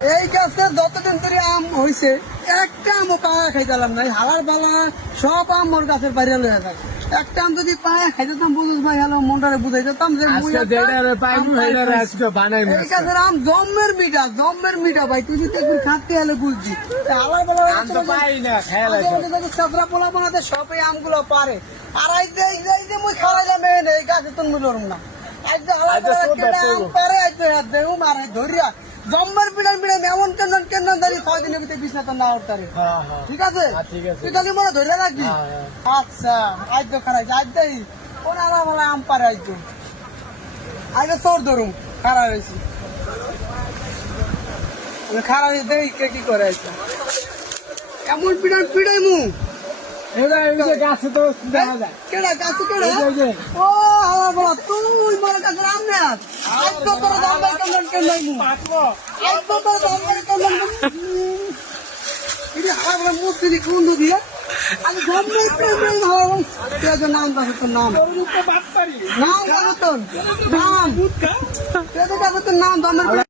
এই গাছে যতদিন ধরে আম হয়েছে একটা আমও পায়া খাইতাম না, হালার বালা সব আম মোর গাছের বাইরে লয়ে থাকে। একটা আম যদি পায়া খাইতাম বুঝুস ভাই হলো মনটারে বুঝাই দিতাম যে এই গাছের আম জম্মের মিঠা ভাই, তুই যদি একটু খাতে হলে বুঝছি। হালার বালা চাপড়া পোলা বানাতে সব এই আমগুলো পারে। আর আজ যে মুই খাওয়াইলাম এই গাছে তুমি লড়ম না, আজ যে হালার বালা আম পারে, আজ তো হাত দেবো মারে ধরিয়া জম্মের পিড়ার এমন কেন দাঁড়িয়ে 6 দিনের ভিতরে বিছনা না উঠতারে। ঠিক আছে তুই তাহলে মনে ধরে রাখবি। আচ্ছা আজ তো খারাপ, আজ দেই ওরা আমার আম পারে, আজ তো আগে তোর ধরুম খারাপ হয়েছি, খারাপ হয়েছে দেই কে কি করে আইসা এমন পিড়াই মু গাছে তো দেখা যায় কেডা গাছে কেডা ও হাওয়া বলা তুই মোর গাছের আম নে আজ তো তোর জম্মের কেন নাই মু আজ তো তোর জম্মের কেন এই হাওয়া বলা মুস্তি কোন দিয়া আমি জম্মের কেন হাওয়া তেজ নাম দাও তোর নাম নাম দাও তোর নাম তেজ দাও তোর নাম জম্মের